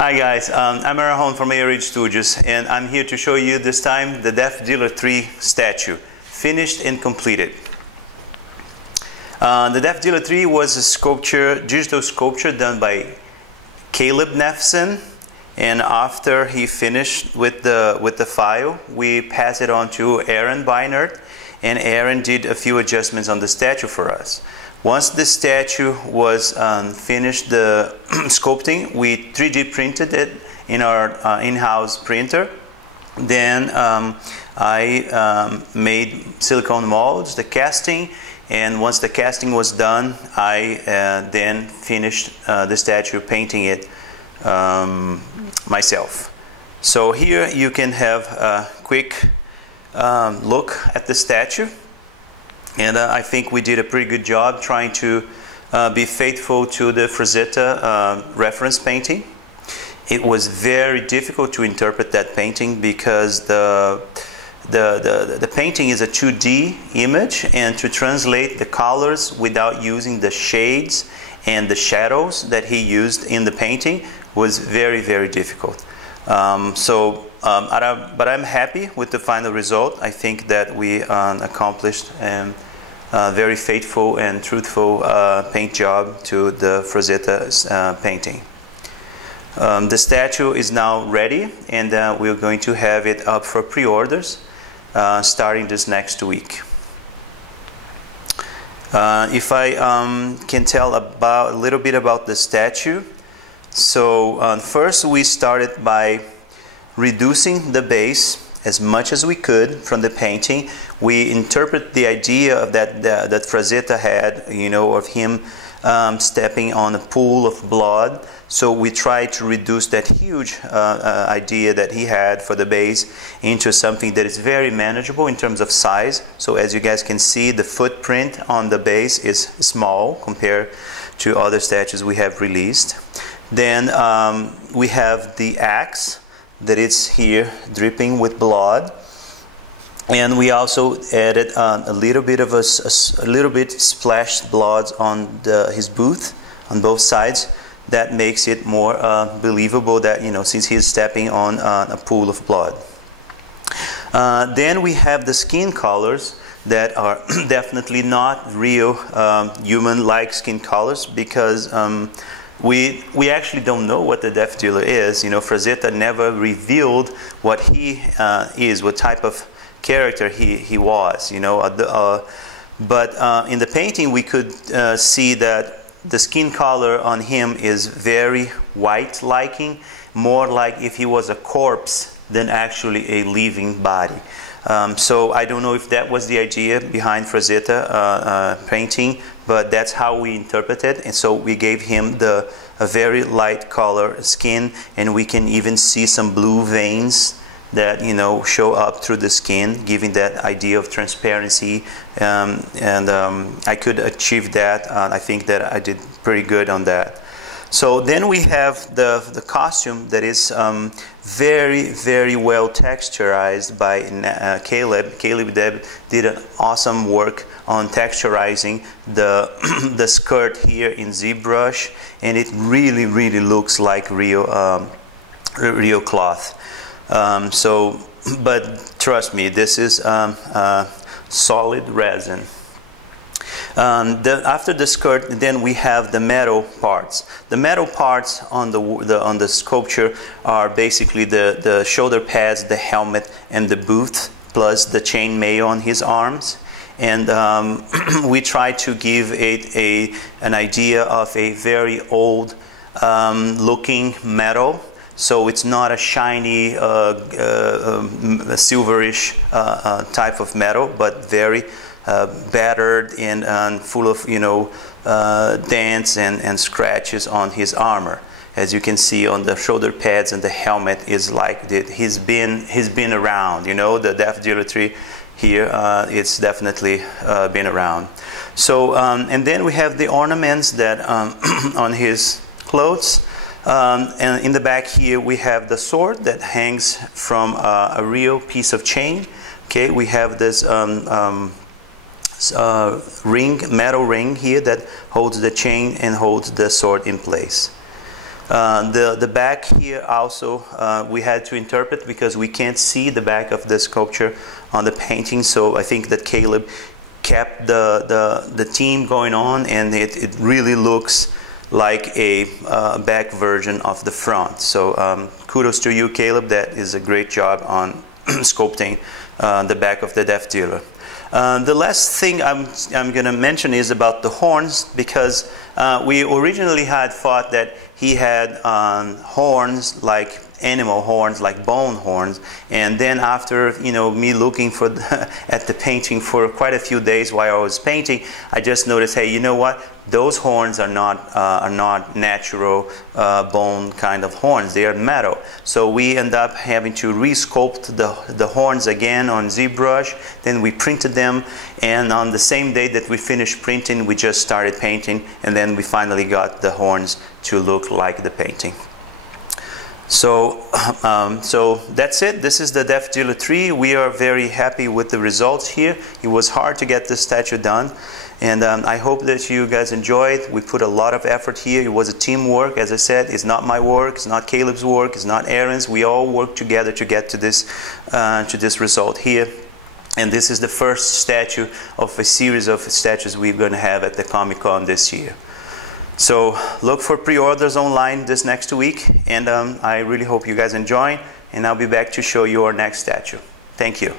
Hi guys, I'm Aaron from ARH Studios, and I'm here to show you this time the Death Dealer 3 statue, finished and completed. The Death Dealer 3 was a sculpture, digital sculpture done by Caleb Neffson, and after he finished with the file, we passed it on to Aaron Beinert, and Aaron did a few adjustments on the statue for us. Once the statue was finished the sculpting, we 3D printed it in our in-house printer. Then I made silicone molds, the casting, and once the casting was done, I then finished the statue, painting it myself. So here you can have a quick look at the statue. And I think we did a pretty good job trying to be faithful to the Frazetta reference painting. It was very difficult to interpret that painting because the painting is a 2D image, and to translate the colors without using the shades and the shadows that he used in the painting was very, very difficult. But I'm happy with the final result. I think that we accomplished a very faithful and truthful paint job to the Frazetta painting. The statue is now ready, and we're going to have it up for pre-orders starting this next week. If I can tell a little bit about the statue. So first we started by reducing the base as much as we could from the painting. We interpret the idea of that Frazetta had, of him stepping on a pool of blood. So we tried to reduce that huge idea that he had for the base into something that is very manageable in terms of size. So as you guys can see, the footprint on the base is small compared to other statues we have released. Then we have the axe that is here dripping with blood, and we also added a little bit of a little bit splashed blood on his boot on both sides. That makes it more believable that since he's stepping on a pool of blood. Then we have the skin colors that are definitely not real human-like skin colors, because we actually don't know what the Death Dealer is. Frazetta never revealed what he is, what type of character he was. But in the painting we could see that the skin color on him is very white-liking, more like if he was a corpse than actually a living body. So I don't know if that was the idea behind Frazetta painting, but that's how we interpret it. And so we gave him a very light color skin, and we can even see some blue veins that show up through the skin, giving that idea of transparency. I could achieve that. I think that I did pretty good on that. So then we have the costume that is very, very well texturized by Caleb. Caleb did an awesome work on texturizing the skirt here in ZBrush, and it really, really looks like real cloth. But trust me, this is solid resin. After the skirt, then we have the metal parts. The metal parts on the sculpture are basically the shoulder pads, the helmet, and the boot, plus the chainmail on his arms. And we try to give it an idea of a very old looking metal. So it's not a shiny, silverish type of metal, but very battered and full of dents and scratches on his armor. As you can see on the shoulder pads and the helmet is like that he's been around. The Death Dealer 3 here, it's definitely been around. So and then we have the ornaments that on his clothes. And in the back here we have the sword that hangs from a real piece of chain. Okay, we have this metal ring here that holds the chain and holds the sword in place. The back here also we had to interpret because we can't see the back of the sculpture on the painting, so I think that Caleb kept the theme going on, and it really looks like a back version of the front. So kudos to you, Caleb. That is a great job on sculpting the back of the Deaf Dealer. The last thing I'm going to mention is about the horns, because we originally had thought that he had horns like animal horns, like bone horns, and then after me looking for at the painting for quite a few days while I was painting, I just noticed, hey, you know what? Those horns are not natural bone kind of horns. They are metal. So we end up having to resculpt the horns again on ZBrush. Then we printed them, and on the same day that we finished printing, we just started painting, and then we finally got the horns to look like the painting. So, so that's it. This is the Deaf Dealer 3. We are very happy with the results here. It was hard to get this statue done, and I hope that you guys enjoyed. We put a lot of effort here. It was a teamwork. As I said, it's not my work, it's not Caleb's work, it's not Aaron's. We all worked together to get to this result here. And this is the first statue of a series of statues we're going to have at the Comic-Con this year. So look for pre-orders online this next week, and I really hope you guys enjoy, and I'll be back to show you our next statue. Thank you.